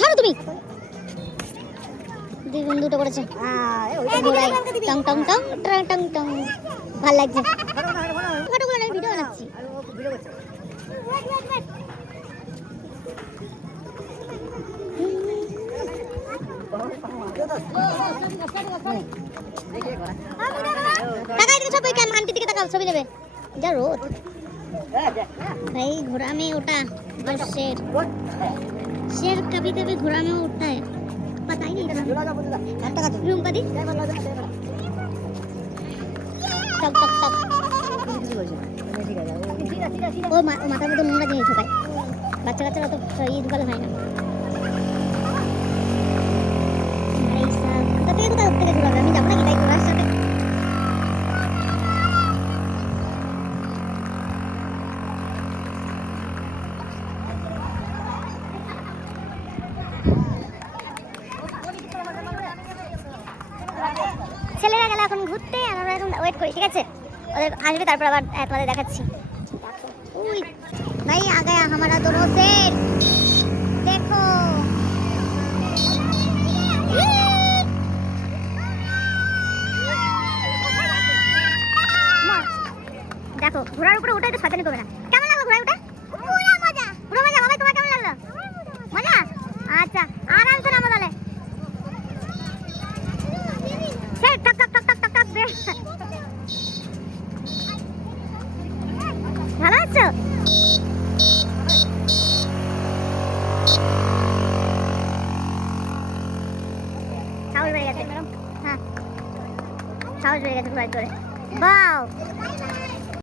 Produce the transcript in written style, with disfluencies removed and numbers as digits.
ছাড়ো তুমি। দ্বিগুণ দুটো করেছে। টং টং টং টং টং টং। ভাল লাগছে। ফটোগুলো আমি ভিডিও বানাচ্ছি। তাকাই দিকে সবাই কেমন আন্টি দিকে তাকাও ছবি নেবে। যা রোদ भाई घोड़ा में उठा जो शेर कभी कभी घोड़ा में उठता है पता ही नहीं था रूम का दी टक टक टक ओ माथा में तो নোংরা জিনিস ঢোকায় বাচ্চা কাচ্চারা তো ঈদ ভালো হয় না ভাই সাহেব কোথা থেকে ঘোরা আমি যাবো নাকি তাই ঘোরার সাথে ছেলেরা গেলে এখন ঘুরতে আর আমরা এখন ওয়েট করি ঠিক আছে ওদের আসবে তারপর আবার তোমাদের দেখাচ্ছি ওই ভাই आ गया हमारा दोनों शेर देखो দেখো ঘোড়ার উপরে উঠে তো শয়তানি করবে না কেমন লাগলো ঘোড়ায় উঠে পুরো মজা বাবা তোমার কেমন লাগলো মজা আচ্ছা আরাম করে নামো তাহলে টক টক টক টক টক টক ভালো আছো সাউন্ড বেড়ে গেছে হ্যাঁ সাউন্ড বেড়ে গেছে ঘোড়ায় চড়ে